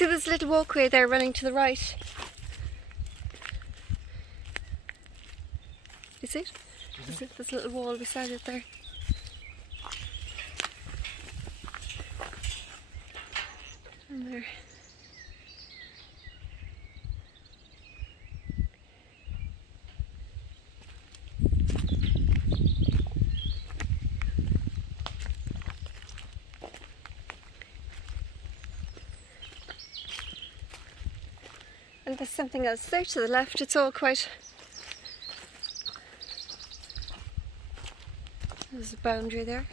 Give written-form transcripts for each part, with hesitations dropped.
See, there's a little walkway there running to the right. You see it? There's a little wall beside it there. And there. And there's something else there to the left. It's all quite... There's a boundary there.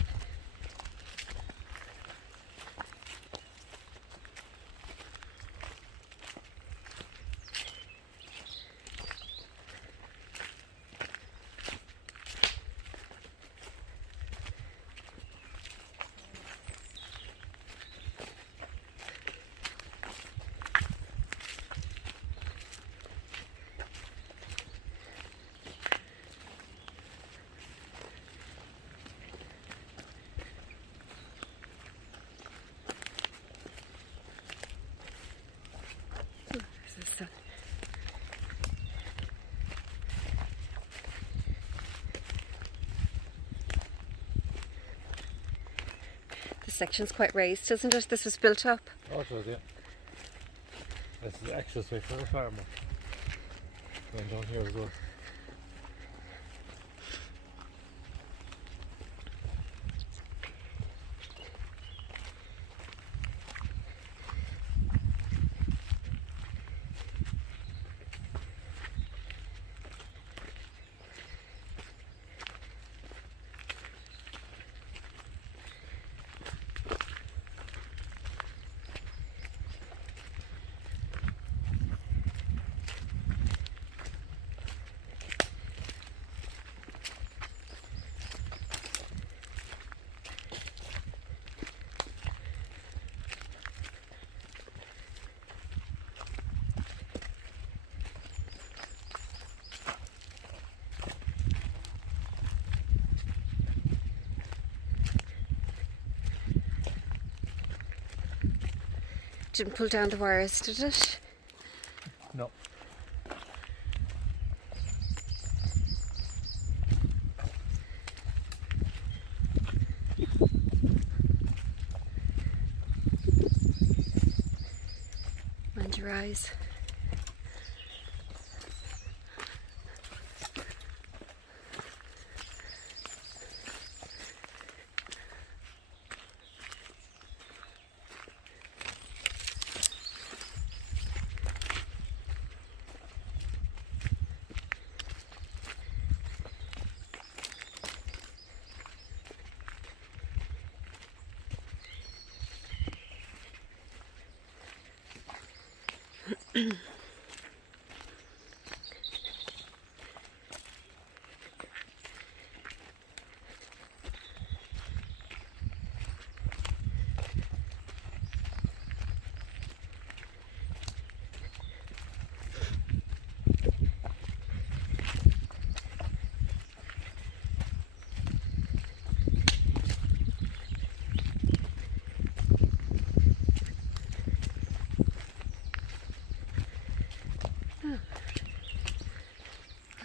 This section's quite raised, isn't it? This was built up. Oh, it was, yeah. That's the access way for the farmer. Going down here as well. Didn't pull down the wires, did it? No. Mind your eyes.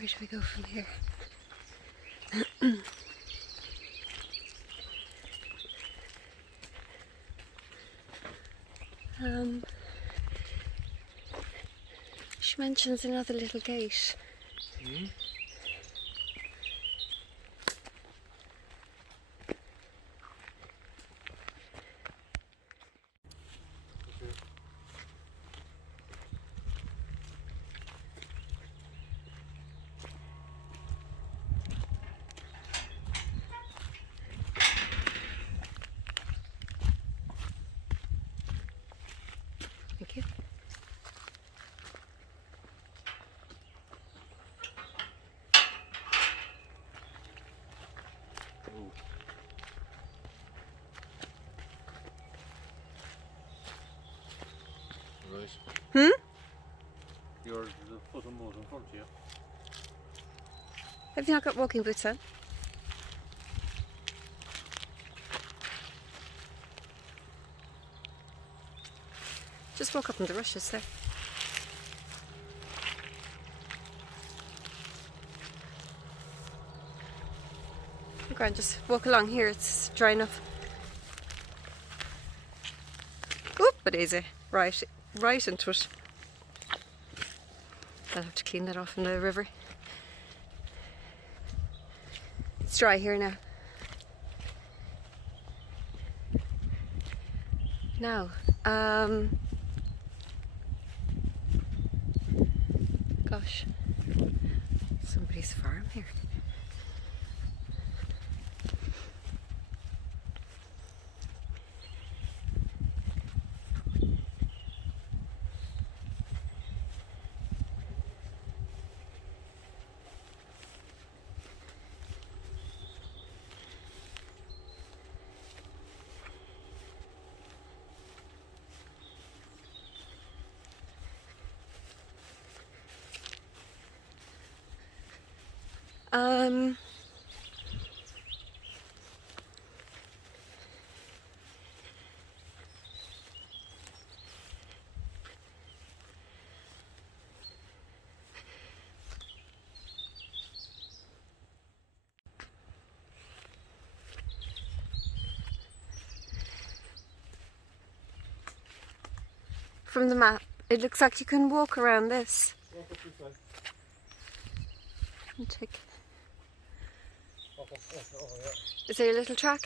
Where do we go from here? She mentions another little gate. Mm-hmm. Thank you. Right. Hmm? You're the foot and mode in front of you. Have you not got walking boots on? Just walk up in the rushes there. Go on, just walk along here, it's dry enough. Oop, but easy. Right into it. I'll have to clean that off in the river. It's dry here now. Now, gosh, somebody's farm here. From the map, it looks like you can walk around this. Walk up this way. And take. Oh, yeah. Is there a little track?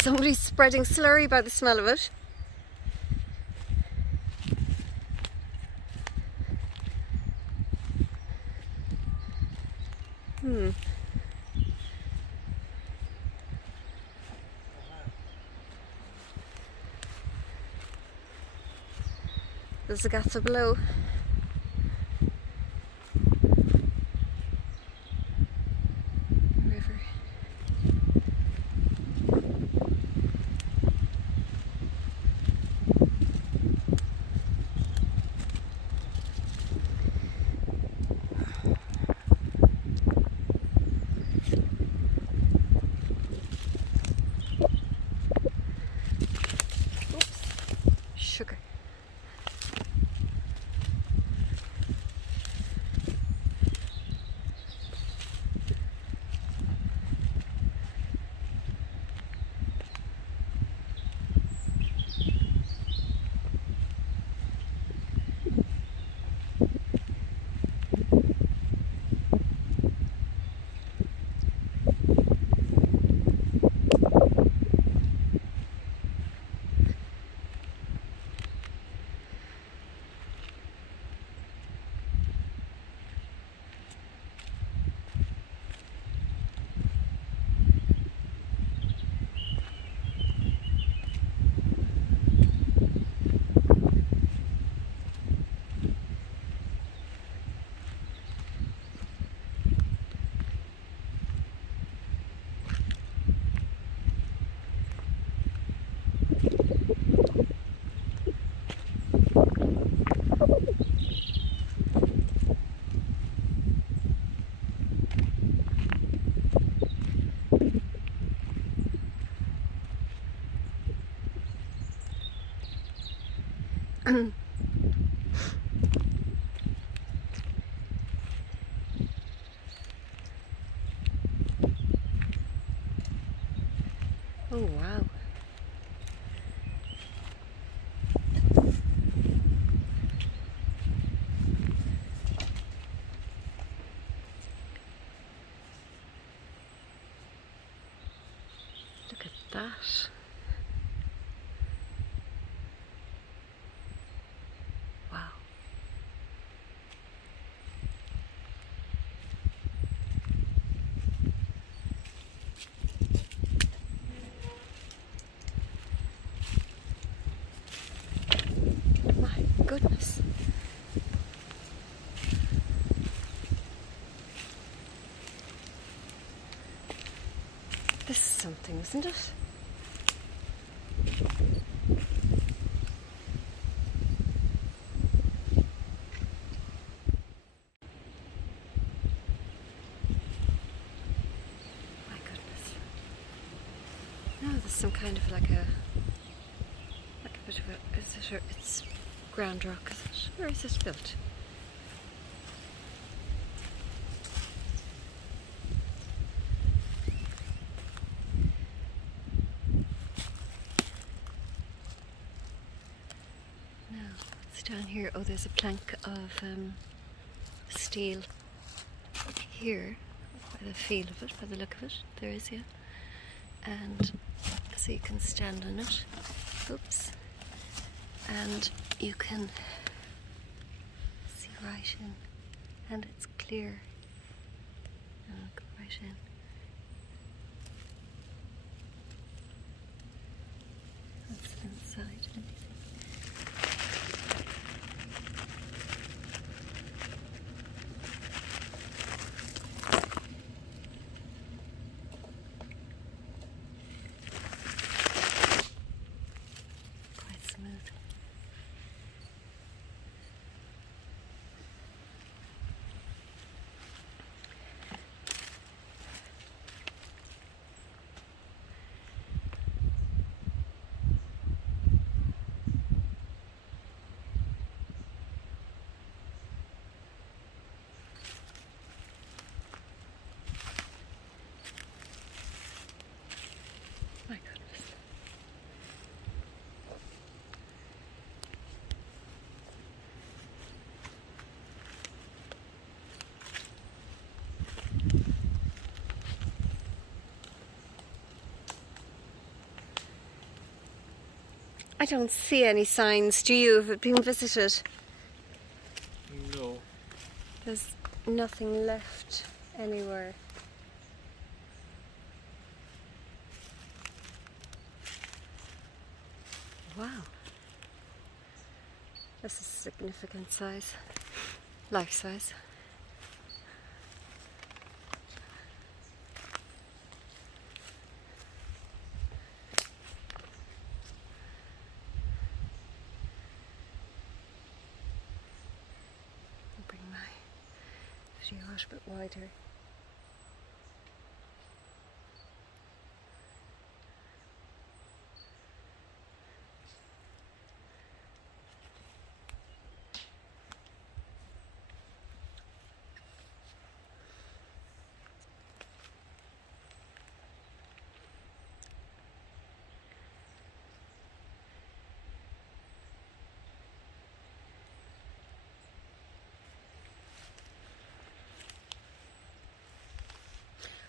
Somebody's spreading slurry by the smell of it. There's a gather below. River. Sugar. Oh wow. Look at that. Wow. My goodness. This is something, isn't it? My goodness. No, there's some kind of like a bit of a, it's ground rock, is it? Where is it built? No, it's down here. Oh, there's a plank of steel here, by the feel of it, by the look of it. There is, yeah. And so you can stand on it. Oops. And you can see right in, and it's clear. And I'll go right in. That's inside. Quite smooth. My goodness. I don't see any signs, do you, of it being visited? No. There's nothing left anywhere. Wow. This is significant size. Life size. I'll bring my video out a bit wider.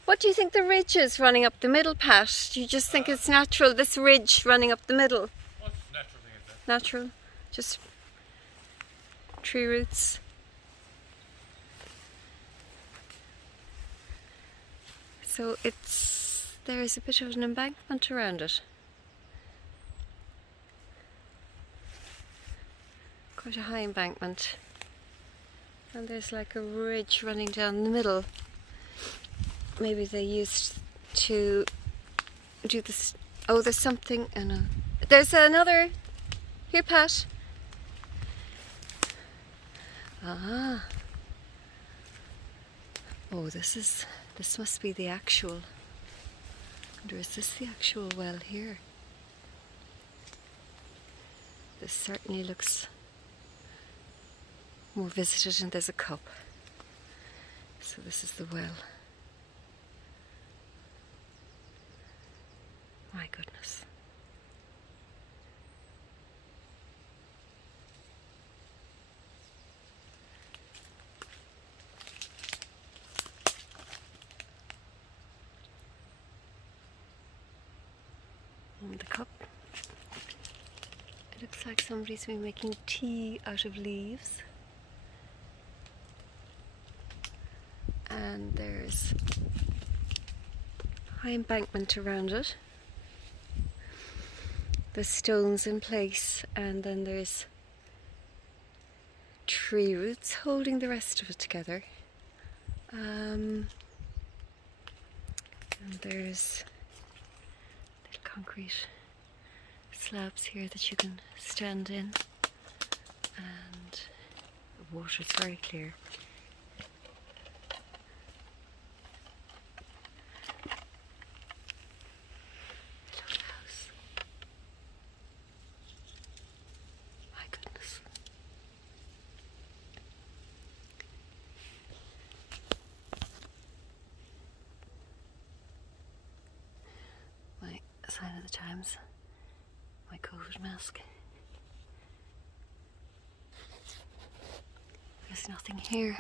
What do you think the ridge is running up the middle, Pat? Do you just think it's natural, this ridge running up the middle? What's the natural thing is that? Natural? Just tree roots? So there's a bit of an embankment around it. Quite a high embankment. And there's like a ridge running down the middle. Maybe they used to do this. Oh, there's something. Oh no. There's another. Here, Pat. Ah. Oh, this must be the actual. I wonder, is this the actual well here? This certainly looks more visited, and there's a cup. So this is the well. My goodness. And the cup. It looks like somebody's been making tea out of leaves. And there's high embankment around it. There's stones in place, and then there's tree roots holding the rest of it together. And there's concrete slabs here that you can stand in, and the water is very clear. Little house. My goodness. My sign of the times. My COVID mask. There's nothing here.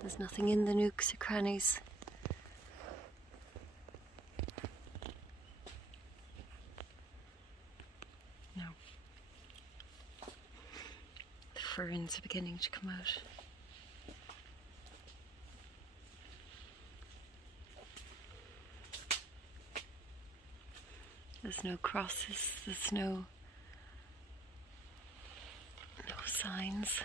There's nothing in the nooks or crannies. No. The ferns are beginning to come out. There's no crosses, there's no signs.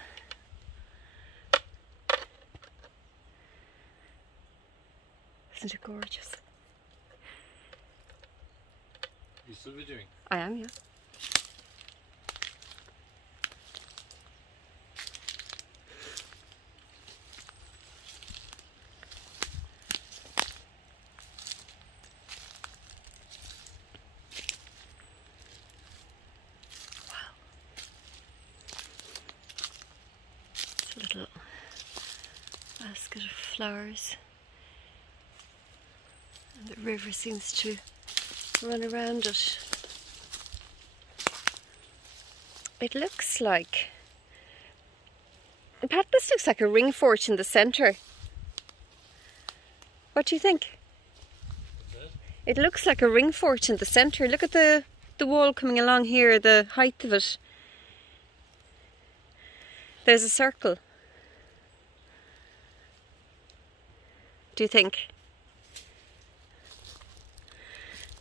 Isn't it gorgeous? You still videoing? I am, yeah. It's a little basket of flowers. And the river seems to run around it. It looks like... Pat, this looks like a ring fort in the centre. What do you think? It looks like a ring fort in the centre. Look at the wall coming along here, the height of it. There's a circle. Do you think?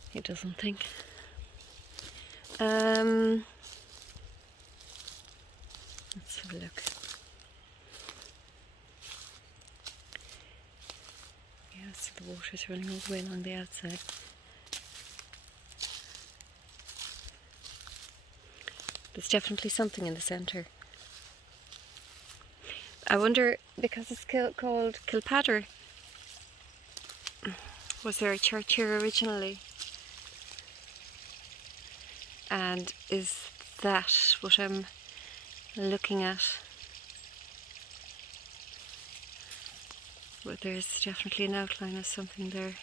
He doesn't think. Let's have a look. Yeah, so the water's running all the way along the outside. There's definitely something in the centre. I wonder, because it's called Kilpadder, was there a church here originally? And is that what I'm looking at? Well, there's definitely an outline of something there.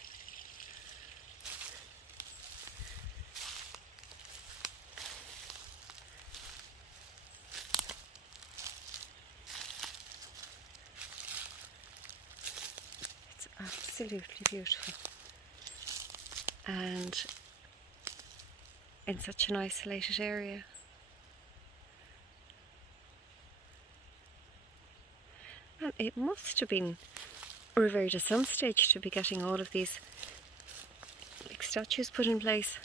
It's absolutely beautiful. And in such an isolated area. And it must have been revered at some stage to be getting all of these big statues put in place.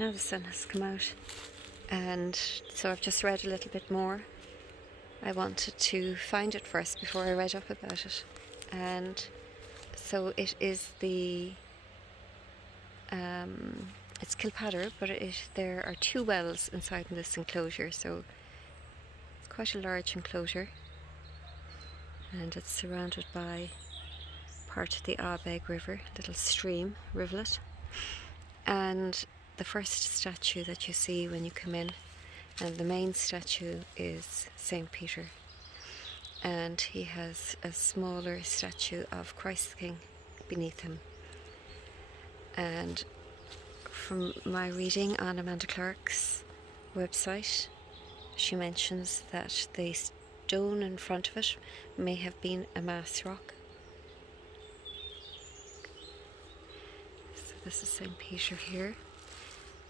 Now the sun has come out, and so I've just read a little bit more. I wanted to find it first before I read up about it, and so it is the it's Kilpadder, but there are 2 wells inside this enclosure, so it's quite a large enclosure, and it's surrounded by part of the Abeg River, little stream, rivulet, and the first statue that you see when you come in, and the main statue, is St. Peter, and he has a smaller statue of Christ the King beneath him. And from my reading on Amanda Clark's website, she mentions that the stone in front of it may have been a mass rock. So this is St. Peter here.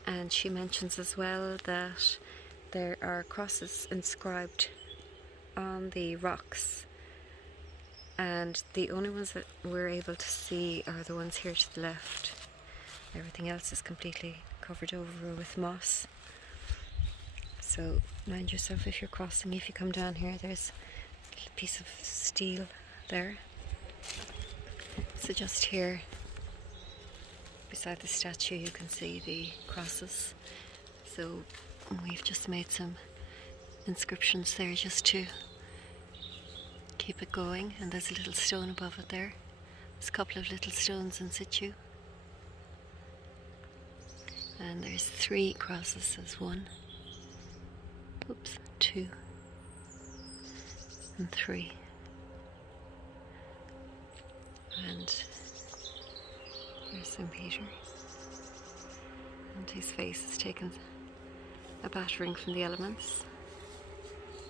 And she mentions as well that there are crosses inscribed on the rocks, and the only ones that we're able to see are the ones here to the left. Everything else is completely covered over with moss. So mind yourself if you're crossing. If you come down here, there's a little piece of steel there. So just here beside the statue you can see the crosses. So we've just made some inscriptions there just to keep it going, and there's a little stone above it there. There's a couple of little stones in situ. And there's 3 crosses. There's 1, oops, 2 and 3. And there's St. Peter. And his face has taken a battering from the elements.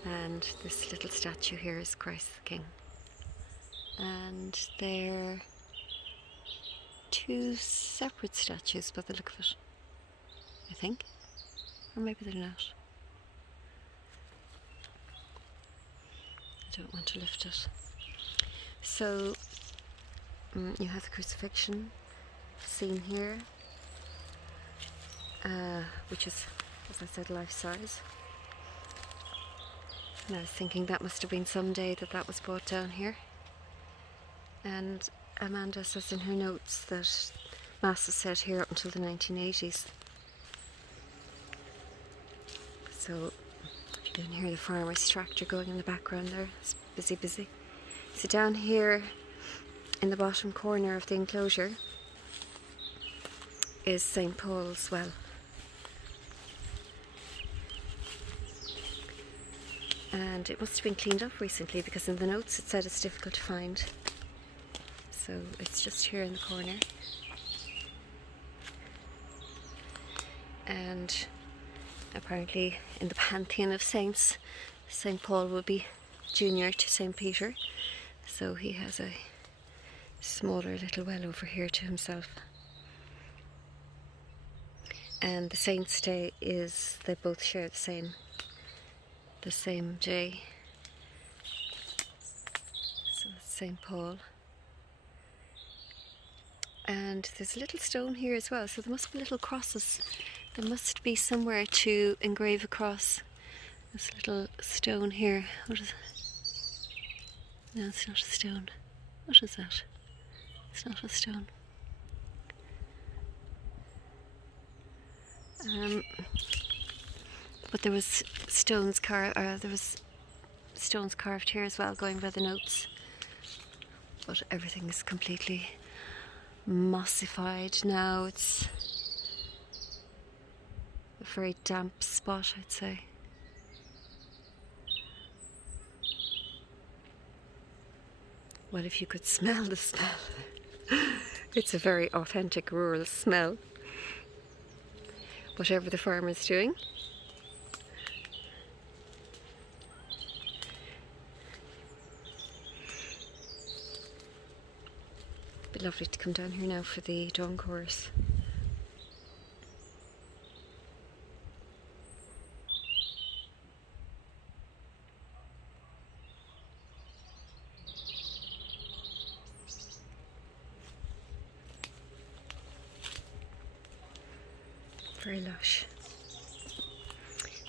And this little statue here is Christ the King. And they're 2 separate statues by the look of it, I think. Or maybe they're not. I don't want to lift it. So you have the crucifixion scene here, which is, as I said, life-size. And I was thinking that must have been someday that was brought down here. And Amanda says in her notes that Mass was said here up until the 1980s. So you can hear the farmer's tractor going in the background there. It's busy, busy. So down here in the bottom corner of the enclosure is St. Paul's Well. And it must have been cleaned up recently, because in the notes it said it's difficult to find. So it's just here in the corner. And apparently in the pantheon of saints, St. Paul will be junior to St. Peter. So he has a smaller little well over here to himself. And the saint's day is, they both share the same day. So it's St. Paul. And there's a little stone here as well, so there must be little crosses. There must be somewhere to engrave a cross. This little stone here. What is it? No, it's not a stone. What is that? It's not a stone. But there was stones carved here as well, going by the notes. But everything is completely mossified now. It's a very damp spot, I'd say. Well, if you could smell the smell. It's a very authentic rural smell. Whatever the farmer's doing. It'd be lovely to come down here now for the dawn chorus. Very lush.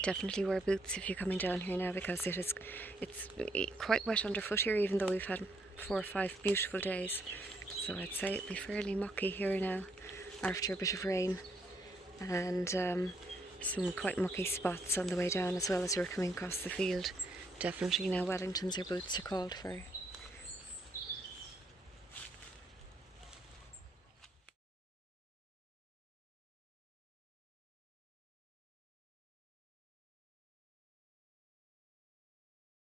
Definitely wear boots if you're coming down here now, because it's quite wet underfoot here, even though we've had 4 or 5 beautiful days. So I'd say it'd be fairly mucky here now after a bit of rain, and some quite mucky spots on the way down as well as we're coming across the field. Definitely now Wellingtons or boots are called for.